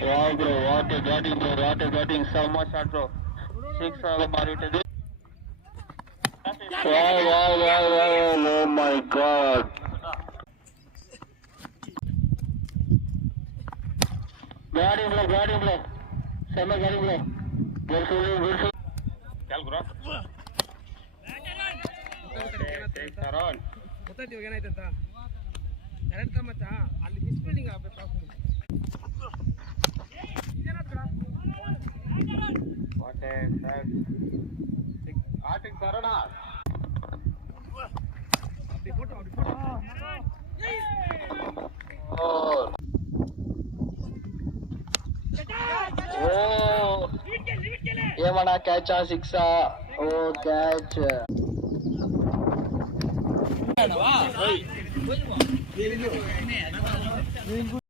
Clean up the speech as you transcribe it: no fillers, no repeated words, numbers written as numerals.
Wow, bro, what a batting, bro, what a batting, so much shot, bro. 6 ಮಾಡಿಟ್ಟಿದೆ. Wow, oh my God. Batting, bro. Sama batting, bro. Good. Chal, bro. ಗೊತ್ತಾಯ್ತು ಇವಾಗ ಏನಾಯ್ತಂತ correct ಮಚ್ಚ ಅಲ್ಲಿ miss fielding ಆಗ್ಬೇಕು ఏమన్నా catch సిక్సా ఓ catch